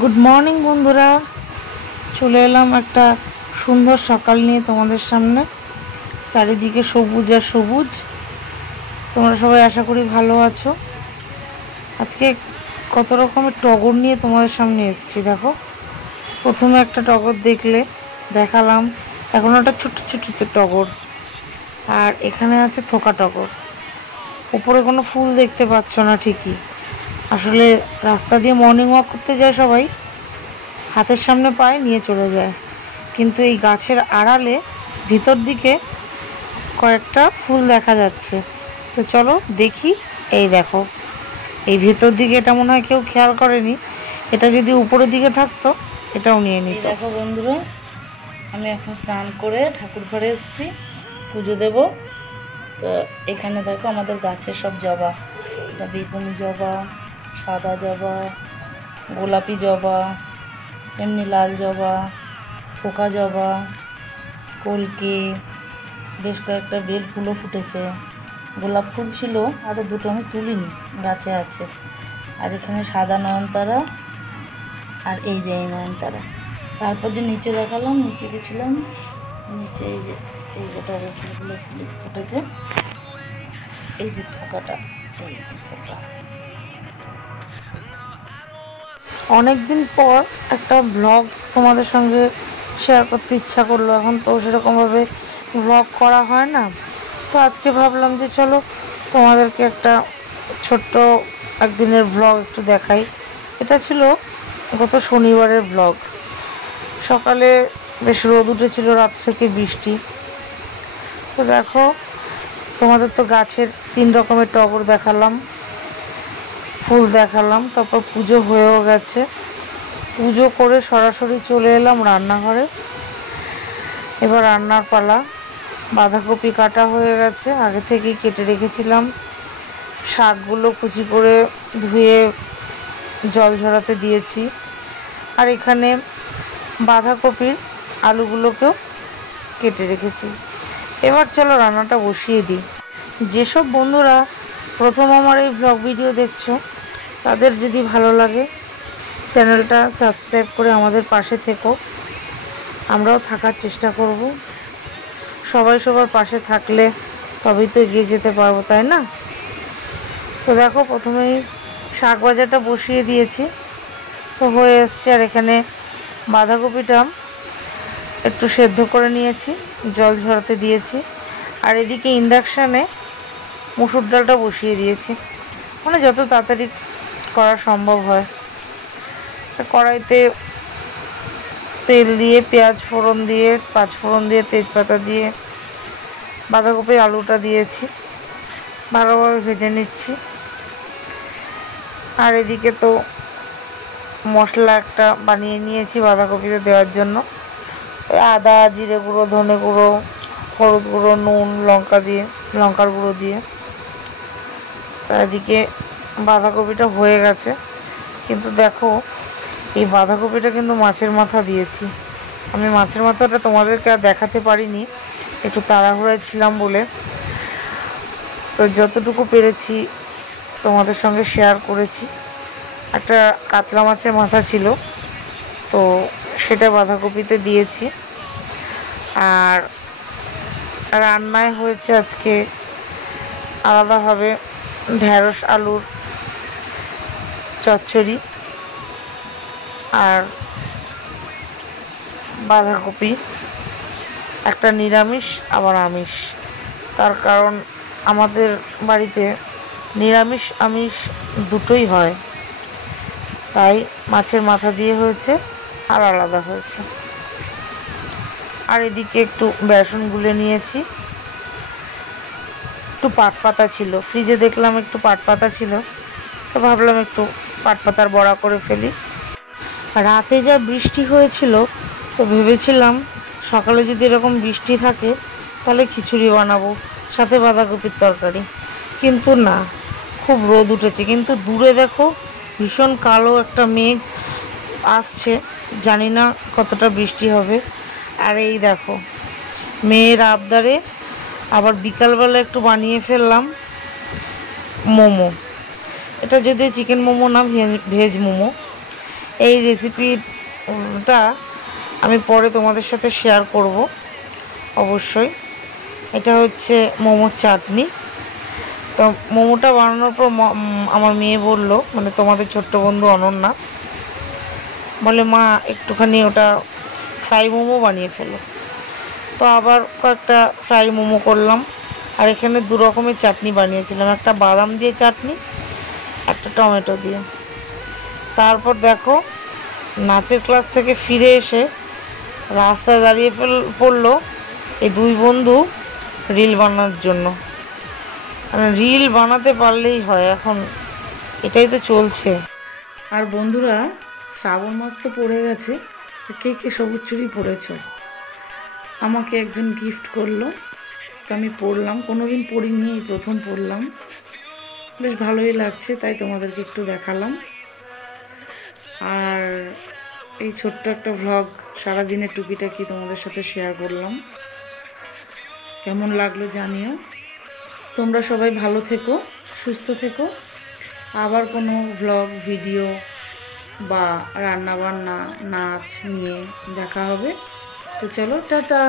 Good morning বন্ধুরা, চলে এলাম একটা সুন্দর সকাল নিয়ে তোমাদের সামনে। চারিদিকে সবুজ আর সবুজ। তোমরা সবাই আশা করি ভালো আছো। আজকে কত রকমের টগর নিয়ে তোমাদের সামনে এসেছি। দেখো, প্রথমে একটা টগর দেখালাম। এখন একটা ছোট্ট ছোট্ট টগর, আর এখানে আছে থোকা টগর। উপরে কোনো ফুল দেখতে পাচ্ছ না ঠিকই, আসলে রাস্তা দিয়ে মর্নিং ওয়াক করতে যায় সবাই, হাতের সামনে পায়ে নিয়ে চলে যায়, কিন্তু এই গাছের আড়ালে ভিতর দিকে কয়েকটা ফুল দেখা যাচ্ছে। তো চলো দেখি। এই দেখো, এই ভিতর দিকে এটা মনে হয় কেউ খেয়াল করেনি, এটা যদি উপরের দিকে থাকতো এটাও নিয়ে নিত। দেখো বন্ধুরা, আমি এখন স্নান করে ঠাকুর ঘরে এসেছি, পুজো দেব। তো এখানে দেখো আমাদের গাছের সব জবা, এটা বেগুনি জবা, সাদা জবা, গোলাপি জবা, এমনি লাল জবা, পোকা জবা, কলকে, বেশ কয়েকটা বেল ফুলও ফুটেছে। গোলাপ ফুল ছিল আরও দুটো, আমি তুলিনি, গাছে আছে। আর এখানে সাদা নয়নতারা, আর এই যে এই নয়নতারা। তারপর যে নিচে দেখালাম, নিচে গেছিলাম, নিচে এই যে এই গোটা ফুলগুলো ফুটেছে। এই যে থোকাটা, এই যে থোকা। অনেক দিন পর একটা ব্লগ তোমাদের সঙ্গে শেয়ার করতে ইচ্ছা করলো। এখন তো সেরকমভাবে ব্লগ করা হয় না, তো আজকে ভাবলাম যে চলো তোমাদেরকে একটা ছোট্ট একদিনের ব্লগ একটু দেখাই। এটা ছিল গত শনিবারের ব্লগ। সকালে বেশ রোদ উঠেছিল, রাত থেকে বৃষ্টি। তো দেখো, তোমাদের তো গাছের 3 রকমের টগর দেখালাম, ফুল দেখালাম, তারপর পুজো হয়েও গেছে। পুজো করে সরাসরি চলে এলাম রান্নাঘরে। এবার রান্নার পালা। বাঁধাকপি কাটা হয়ে গেছে, আগে থেকেই কেটে রেখেছিলাম। শাকগুলো কুচি করে ধুয়ে জল ঝরাতে দিয়েছি। আর এখানে বাঁধাকপির আলুগুলোকেও কেটে রেখেছি। এবার চলো রান্নাটা বসিয়ে দিই। যেসব বন্ধুরা প্রথম আমার এই ব্লগ ভিডিও দেখছো, তাদের যদি ভালো লাগে চ্যানেলটা সাবস্ক্রাইব করে আমাদের পাশে থেকো। আমরাও থাকার চেষ্টা করব। সবাই সবার পাশে থাকলে তবেই তো এগিয়ে যেতে পারবো, তাই না? তো দেখো, প্রথমেই শাক ভাজাটা বসিয়ে দিয়েছি, তো হয়ে এসছে। আর এখানে বাঁধাকপিটা একটু সেদ্ধ করে নিয়েছি, জল ঝরাতে দিয়েছি। আর এদিকে ইন্ডাকশানে মুসুর ডালটা বসিয়ে দিয়েছি, মানে যত তাড়াতাড়ি করা সম্ভব হয়। কড়াইতে তেল দিয়ে, পেঁয়াজ ফোড়ন দিয়ে, 5 ফোড়ন দিয়ে, তেজপাতা দিয়ে বাঁধাকপির আলুটা দিয়েছি, ভালোভাবে ভেজে নিচ্ছি। আর এদিকে তো মশলা একটা বানিয়ে নিয়েছি বাঁধাকপিতে দেওয়ার জন্য। আদা, জিরে গুঁড়ো, ধনে গুঁড়ো, হলুদ গুঁড়ো, নুন, লঙ্কার গুঁড়ো দিয়ে। তার এদিকে বাঁধাকপিটা হয়ে গেছে। কিন্তু দেখো, এই বাঁধাকপিটা কিন্তু মাছের মাথা দিয়েছি। আমি মাছের মাথাটা তোমাদেরকে আর দেখাতে পারিনি, একটু তাড়াহুড়ায় ছিলাম বলে। তো যতটুকু পেরেছি তোমাদের সঙ্গে শেয়ার করেছি। একটা কাতলা মাছের মাথা ছিল, তো সেটা বাঁধাকপিতে দিয়েছি। আর রান্নায় হয়েছে আজকে আলাদাভাবে ঢেঁড়স আলুর চচ্চড়ি আর বাঁধাকপি, একটা নিরামিষ আবার আমিষ। তার কারণ আমাদের বাড়িতে নিরামিষ আমিষ দুটোই হয়, তাই মাছের মাথা দিয়ে হয়েছে আর আলাদা হয়েছে। আর এদিকে একটু বেসন গুলে নিয়েছি, একটু পাটপাতা ছিল ফ্রিজে, দেখলাম একটু পাটপাতা ছিল, তো ভাবলাম একটু পাটপাতার বড়া করে ফেলি। রাতে যা বৃষ্টি হয়েছিল, তো ভেবেছিলাম সকালে যদি এরকম বৃষ্টি থাকে তাহলে খিচুড়ি বানাবো, সাথে বাঁধাকপির তরকারি। কিন্তু না, খুব রোদ উঠেছে। কিন্তু দূরে দেখো, ভীষণ কালো একটা মেঘ আসছে, জানি না কতটা বৃষ্টি হবে। আর এই দেখো, মেয়ের আবদারে আবার বিকালবেলা একটু বানিয়ে ফেললাম মোমো। এটা যদিও চিকেন মোমো না, ভেজ মোমো। এই রেসিপিটা আমি পরে তোমাদের সাথে শেয়ার করব অবশ্যই। এটা হচ্ছে মোমোর চাটনি। তো মোমোটা বানানোর পর আমার মেয়ে বলল, মানে তোমাদের ছোট্ট বন্ধু অনন্যা বলে, মা একটুখানি ওটা ফ্রাই মোমো বানিয়ে ফেলো। তো আবার কয়েকটা ফ্রাই মোমো করলাম। আর এখানে 2 রকমের চাটনি বানিয়েছিলাম, একটা বাদাম দিয়ে চাটনি, একটা টমেটো দিয়ে। তারপর দেখো, নাচের ক্লাস থেকে ফিরে এসে রাস্তায় দাঁড়িয়ে পড়লো এই 2 বন্ধু রিল বানানোর জন্য। মানে রিল বানাতে পারলেই হয়, এখন এটাই তো চলছে। আর বন্ধুরা, শ্রাবণ মাস তো পড়ে গেছে, কে কে সবুজ চুড়ি পরেছো? আমাকে একজন গিফট করলো, তো আমি পরলাম, কোনোদিন পরিনি, এই প্রথম পরলাম, বেশ ভালোই লাগছে, তাই তোমাদেরকে একটু দেখালাম। আর এই ছোট্ট একটা ভ্লগ, সারাদিনের টুকিটাকি তোমাদের সাথে শেয়ার করলাম। কেমন লাগলো জানিও। তোমরা সবাই ভালো থেকো, সুস্থ থেকো। আবার কোনো ভ্লগ, ভিডিও বা রান্নাবান্না, নাচ নিয়ে দেখা হবে। তো চলো, টাটা।